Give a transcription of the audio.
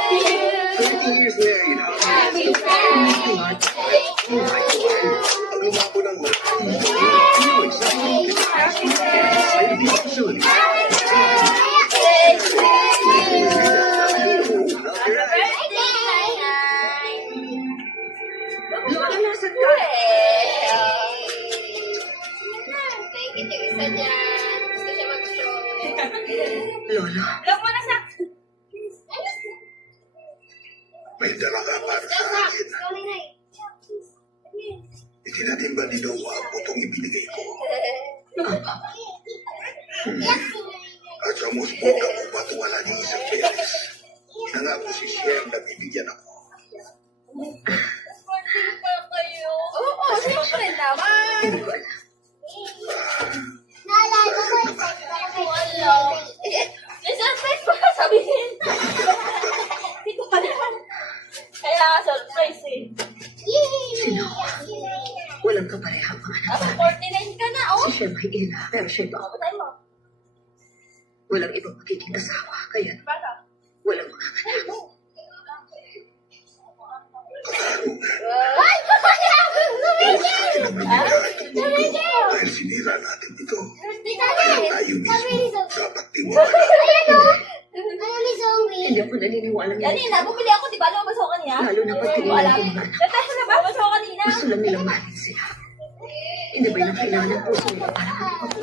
Years married, happy birthday. Oh my God. Ang lumabo ng Lola, nasan ka? Nakikita yung isa dyan. Gusto siya mag-show. Lola, Look mo na sa... May dala ka para sa akin. Itinanimba ni Noah ang putong ibinigay ko. At sa musbog ako patuwala ni isang beses. Nangako si Shem na bibigyan ako. Birthday pa kayo. Oo, siyempre naman. hindi ko alam. Naalala ko yung Wala. May surprise pa sabihin. Hindi ko alam. Kaya surprise eh. Sino? Walang kaparehang mga anak. 49 ka na, oh. Si Shem ay ina, pero siya iba. Patay mo. Walang ibang magiging asawa, kaya Para. walang mga anak. Ay! Dahil sinira natin ito. Kaya tayo mismo dapat tiwala. Ayan o! Ayan ni Zoe. Hindi ako naniniwala ngayon. Kanina, bumili ako, di ba? Lumabas ako kanina. Lalo na pag kailangan ko mga anak. Natasha na ba? Lumabas ako kanina. Gusto lang nilang mahalin sila. Hindi ba yung kailangan ng puso nila para magpapalaki?